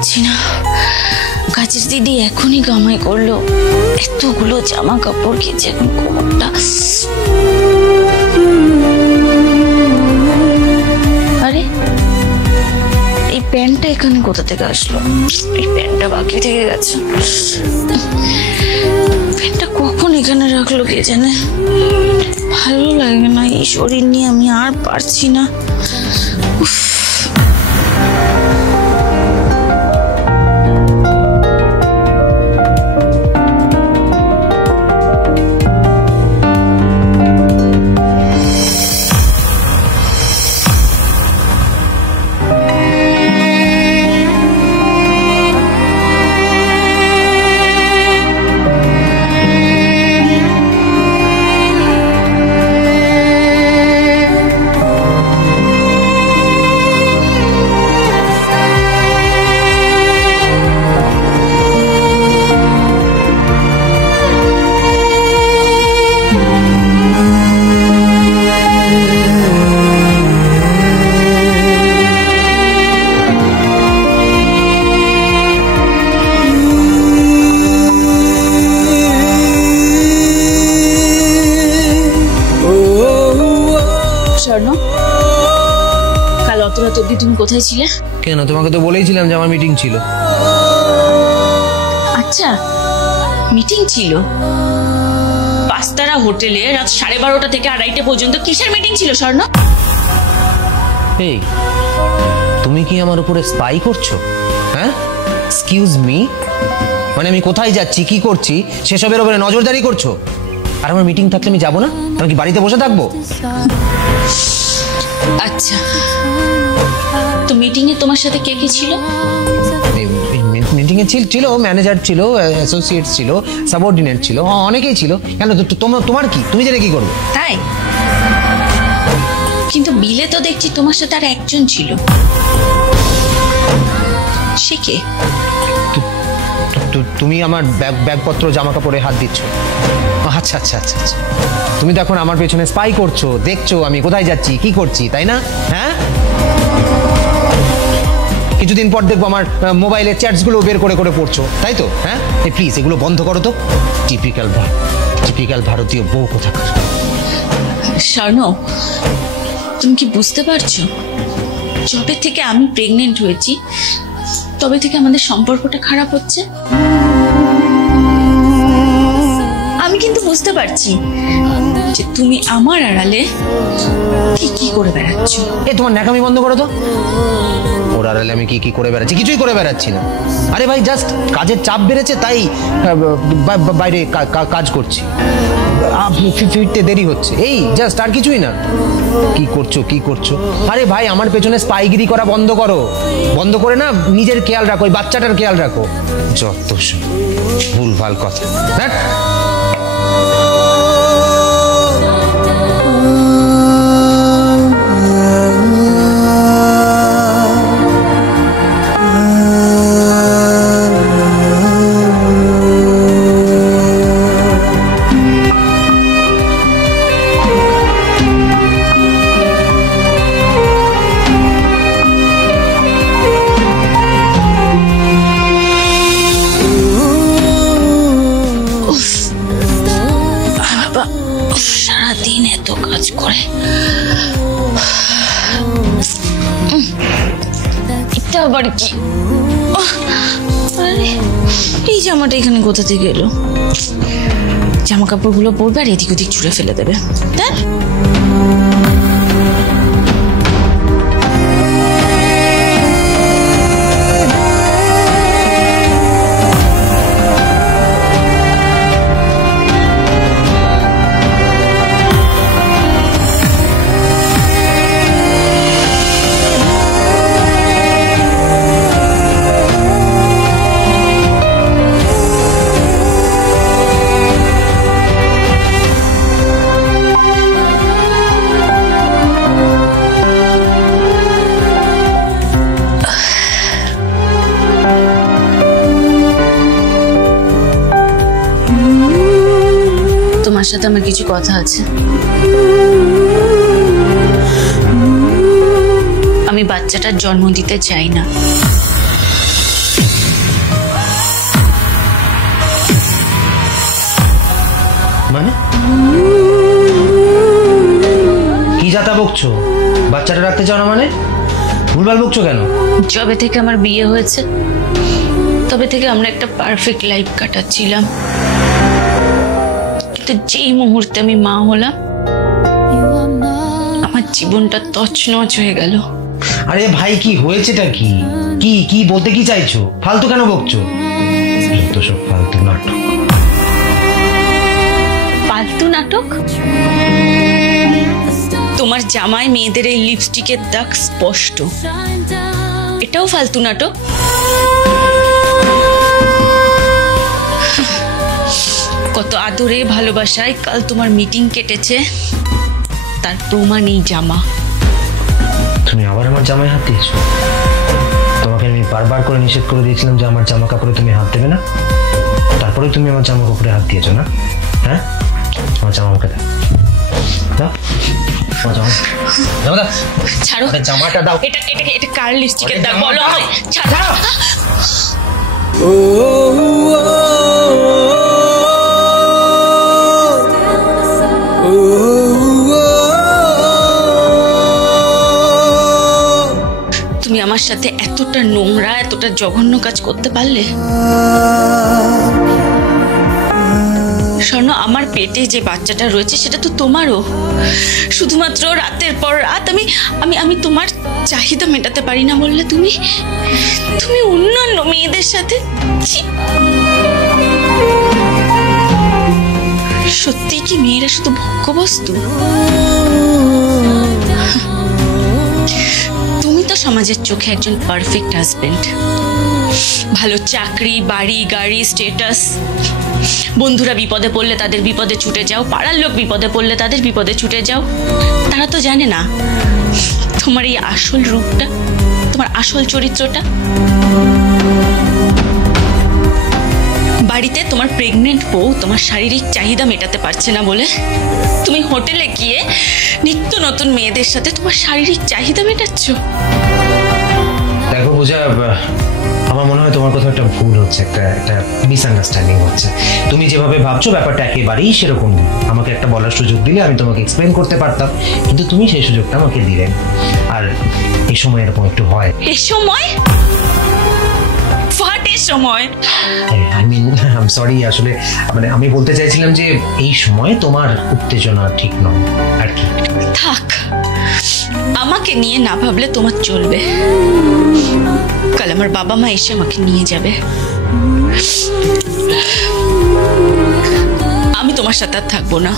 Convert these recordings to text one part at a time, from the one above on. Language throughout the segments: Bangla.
পারছি না। কাজের দিদি এখনই কামাই করলো, এতগুলো জামা কাপড় কেচে এখন কোমরটা। আরে এই প্যান্টটা এখানে কোথা থেকে আসলো? এই প্যান্টটা বাকি থেকে গেছে। প্যান্টটা কখন এখানে রাখলো কে জানে। ভালো লাগে না এই শরীর নিয়ে, আমি আর পারছি না। কাল অত রাত অব্দি তুমি কোথায় ছিলে? কেন, তোমাকে তো বলেইছিলাম যে আমার মিটিং ছিল। আচ্ছা, মিটিং ছিল? পাঁচতারা হোটেলে রাত 12:30 থেকে 2:30 পর্যন্ত কিসের মিটিং ছিল স্বর্ণ? এই তুমি কি আমার উপরে স্পাই করছো? হ্যাঁ, এক্সকিউজ মি, মানে আমি কোথায় যাচ্ছি কি করছি সেসবের উপরে নজরদারি করছো? আর আমার মিটিং থাকলে আমি যাবো না? আমি কি বাড়িতে বসে থাকবো? আচ্ছা, তো মিটিং এ তোমার সাথে কে কে ছিল? মিটিং এ ছিল ম্যানেজার ছিল, অ্যাসোসিয়েট ছিল, সাবঅর্ডিনেট ছিল, অনেকেই ছিল। কেন, তোমার কি, তুমি জেনে কি করবে? তাই? কিন্তু বিলে তো দেখছি তোমার সাথে আর একজন ছিল, সে কে? তুমি আমার ব্যাগপত্র জামা কাপড়ে হাত দিচ্ছ। আচ্ছা আচ্ছা আচ্ছা আচ্ছা, তুমি তো এখন আমার পেছনে স্পাই করছো, দেখছো আমি কোথায় যাচ্ছি কি করছি, তাই না? হ্যাঁ, কিছুদিন পর দেখবো আমার মোবাইলের চ্যাটসগুলো বের করে করে পড়ছো, তাই তো? হ্যাঁ, এই প্লিজ এগুলো বন্ধ করো তো। টিপিক্যাল ভারতীয় বউ কোথাকার। স্বর্ণ, তুমি কি বুঝতে পারছো, যবে থেকে আমি প্রেগনেন্ট হয়েছি তবে থেকে আমাদের সম্পর্কটা খারাপ হচ্ছে। আমি কিন্তু বুঝতে পারছি যে তুমি আমার আড়ালে কি কি করে বেড়াচ্ছ। তোমার ন্যাকামি বন্ধ করো তো। ওর আড়ালে আমি কি কি করে বেড়াচ্ছি? কিছুই করে বেড়াচ্ছি না। আরে ভাই, জাস্ট কাজের চাপ বেড়েছে তাই বাইরে কাজ করছি, ফিরতে দেরি হচ্ছে, এই জাস্ট, আর কিছুই না। কি করছো? আরে ভাই, আমার পেছনে স্পাইগিরি করা বন্ধ করো, বন্ধ করে না নিজের খেয়াল রাখো, ওই বাচ্চাটার খেয়াল রাখো। যত ভুলভাল কথা। সারাদিন এত কাজ করে, এটা আবার কি? আরে এই জামাটা এখানে কোথা থেকে এলো? জামা কাপড়গুলো পরবে আর এদিক ওদিক ছুঁড়ে ফেলে দেবে। তাই তোমার সাথে আমার কিছু কথা আছে। আমি বাচ্চাটার জন্ম দিতে চাই না। কি যাতা বকছো? বাচ্চাটা রাখতে চাও না মানে? ভুলভাল বকছো কেন? যবে থেকে আমার বিয়ে হয়েছে তবে থেকে আমরা একটা পারফেক্ট লাইফ কাটাচ্ছিলাম, কিন্তু যেই মুহূর্তে আমি মা হলাম আমার জীবনটা তছনছ হয়ে গেল। আরে ভাই, কি হয়েছেটা কি? কি কি বলতে কি চাইছো? ফালতু কেন বকছো? যত সব ফালতু নাটক। ফালতু নাটক? তোমার জামাই মেয়েদের এই লিপস্টিকের দাগ স্পষ্ট, এটাও ফালতু নাটক? কত আদরে ভালোবাসায় কাল তোমার মিটিং কেটেছে, তার প্রমাণ এই জামা। তুমি আবার আমার জামায় হাত দিয়েছো? তোমাকে আমি বারবার করে নিষেধ করে দিয়েছিলাম যে আমার জামা কাপড়ে তুমি হাত দেবে না, তারপরে তুমি আমার জামা কাপড়ে হাত দিয়েছো না? হ্যাঁ, আমার জামা আমাকে দাও, দাও আমার জামা, দাও দাও। ছাড়ো জামাটা দাও। এটা এটা এটা কার লিপস্টিকের দাগ বলো আমায়? ছাড়ো। তুমি আমার সাথে এতটা নোংরা, এতটা জঘন্য কাজ করতে পারলে? স্বর্ণ, আমার পেটে যে বাচ্চাটা রয়েছে সেটা তো তোমারও। শুধুমাত্র রাতের পর রাত আমি আমি আমি তোমার চাহিদা মেটাতে পারি না বললে তুমি তুমি অন্যান্য মেয়েদের সাথে, ছি! সত্যি কি মেয়েরা শুধু ভোগ্যবস্তু? তুমি তো সমাজের চোখে একজন পারফেক্ট হাজবেন্ড, ভালো চাকরি, বাড়ি, গাড়ি, স্টেটাস। বন্ধুরা বিপদে পড়লে তাদের বিপদে ছুটে যাও, পাড়ার লোক বিপদে পড়লে তাদের বিপদে ছুটে যাও। তারা তো জানে না তোমার এই আসল রূপটা, তোমার আসল চরিত্রটা। বাড়িতে তোমার প্রেগনেন্ট বউ তোমার শারীরিক চাহিদা মেটাতে পারছে না বলে তুমি হোটেলে গিয়ে নিত্য নতুন মেয়েদের সাথে তোমার শারীরিক চাহিদা মেটাচ্ছ। দেখো পূজা, আমার মনে হয় তোমার কোথাও একটা ভুল হচ্ছে, একটা মিসআন্ডারস্ট্যান্ডিং হচ্ছে। তুমি যেভাবে ভাবছো ব্যাপারটা একেবারেই সেরকম নেই। আমাকে একটা বলার সুযোগ দিলে আমি তোমাকে এক্সপ্লেন করতে পারতাম, কিন্তু তুমি সেই সুযোগটা আমাকে দিলে। আর এই সময় এরকম একটু হয়। এই সময়? ফাটের সময়? I mean, I am sorry, আসলে মানে আমি বলতে চাইছিলাম যে এই সময় তোমার উত্তেজনা ঠিক নয় আর কি। থাক, আমাকে নিয়ে না ভাবলে তোমার চলবে। কাল আমার বাবা মা এসে আমাকে নিয়ে যাবে, আমি তোমার সাথে আর থাকবো না।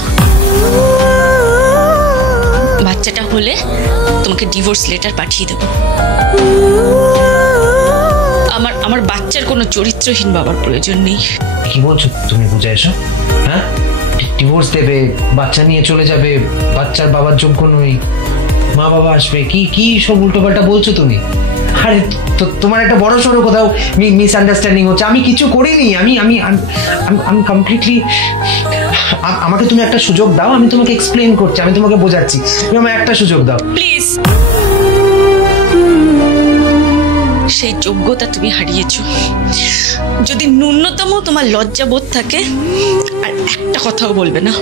বাচ্চাটা হলে তোমাকে ডিভোর্স লেটার পাঠিয়ে দেবো। আমার বাচ্চার কোনো চরিত্রহীন বাবার প্রয়োজন নেই। কি বলছো তুমি পূজা এসব? হ্যাঁ, ডিভোর্স দেবে, বাচ্চা নিয়ে চলে যাবে, বাচ্চার বাবার যোগ্য নই, মা বাবা আসবে, কি কি সব উল্টোপাল্টা বলছো তুমি? আরে তোমার একটা বড় সড়ো কোথাও মিসআন্ডারস্ট্যান্ডিং হচ্ছে। আমি কিছু করিনি, আমি আমি আমি কমপ্লিটলি। আমাকে তুমি একটা সুযোগ দাও, আমি তোমাকে এক্সপ্লেন করছি, আমি তোমাকে বোঝাচ্ছি, তুমি আমায় একটা সুযোগ দাও প্লিজ। সেই যোগ্যতা তুমি হারিয়েছো। যদি ন্যূনতম তোমার লজ্জাবোধ থাকে আর একটা কথাও বলবে না।